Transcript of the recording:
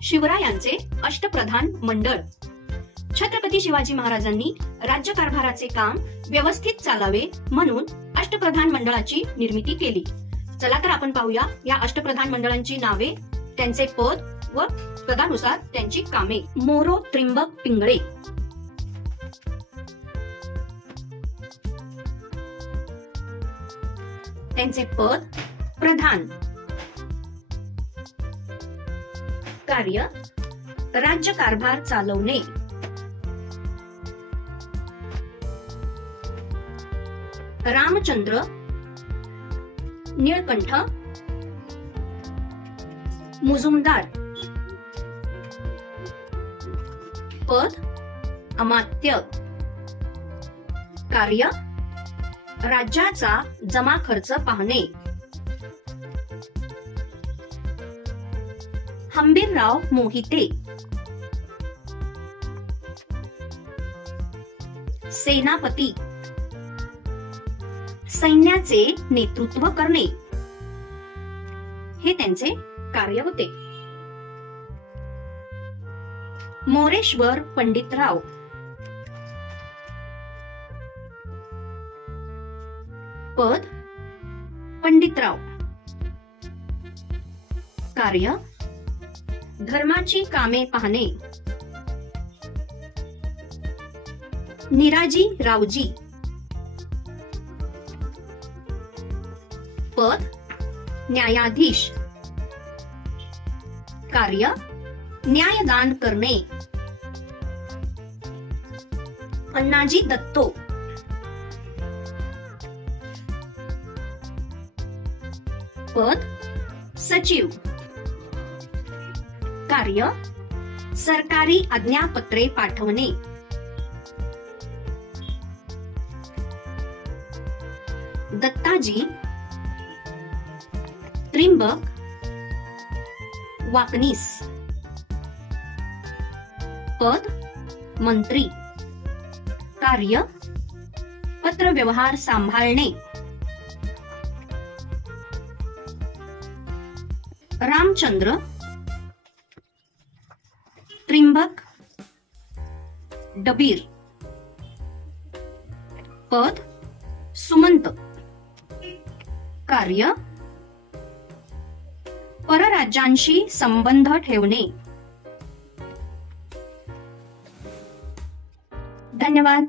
शिवरायांचे अष्टप्रधान मंडळ। छत्रपती शिवाजी महाराजांनी राज्यकारभाराचे काम व्यवस्थित चालावे म्हणून अष्टप्रधान मंडळाची निर्मिती केली। चला तर आपण पाहूया या अष्टप्रधान मंडळांची नावे, त्यांचे पद व पदानुसार त्यांची कामे। मोरो त्रिंबक पिंगळे, त्यांचे पद प्रधान, कार्य राज्यकारभार चालवणे। रामचंद्र, निळकंठ, मुजुमदार, पद अमात्य, कार्य राज्याचा जमा खर्च पाहणे। हंबीरराव मोहिते, सेनापती, सैन्याचे नेतृत्व करणे हे त्यांचे कार्य होते। मोरेश्वर पंडितराव, पद पंडितराव, कार्य धर्माची कामे पाहणे। निराजी रावजी, पद न्यायाधीश, कार्य न्यायदान करणे। अण्णाजी दत्तो, पद सचिव, कार्य सरकारी आज्ञापत्रे पाठवणे। दत्ताजी त्रिंबक वाकनीस, पद मंत्री, कार्य पत्रव्यवहार सांभाळणे। रामचंद्र त्रिंबक डबीर, पद सुमंत, कार्य परराज्यांशी संबंध ठेवणे। धन्यवाद।